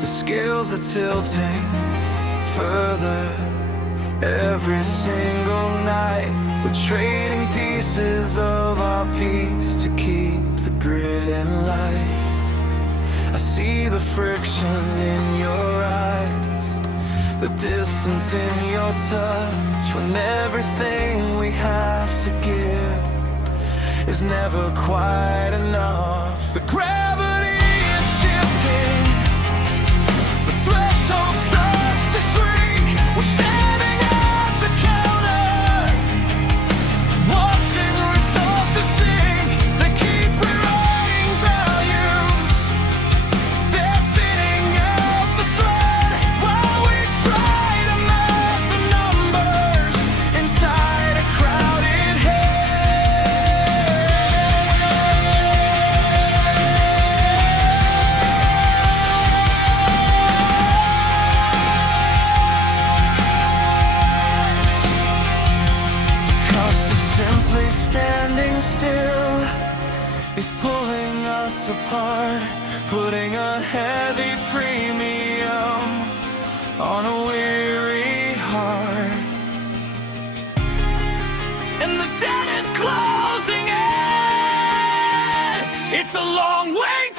The scales are tilting further every single night. We're trading pieces of our peace to keep the grid in light. I see the friction in your eyes, the distance in your touch, when everything we have to give is never quite enough. The gravity is shifting, the threshold starts to shrink. We're standing at the counter, watching resources sink. They keep rewriting values, they're thinning out the thread while we try to map the numbers inside a crowded head. The cost of simply standing still is pulling us apart, putting a heavy premium on a weary heart. And the debt is closing in. It's a long way